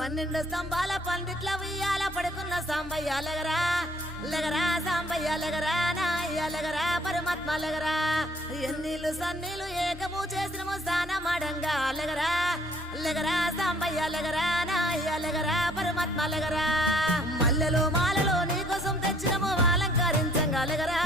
12 స్తంభాల పందిట్ల ఉయ్యాల పడుకున్న సాంబయ్య లగరా లగరా సాంబయ్య లగరా నాయ్య లగరా పరమాత్మ లగరా ఎన్నీళ్ళు సన్నీళ్ళు ఏకము చేసినము స్నానమాడంగా లగరా లగరా సాంబయ్య లగరా నాయ్య లగరా పరమాత్మ లగరా మల్లెలు మాలలో నీకోసం తెచ్చినము అలంకరించంగా లగరా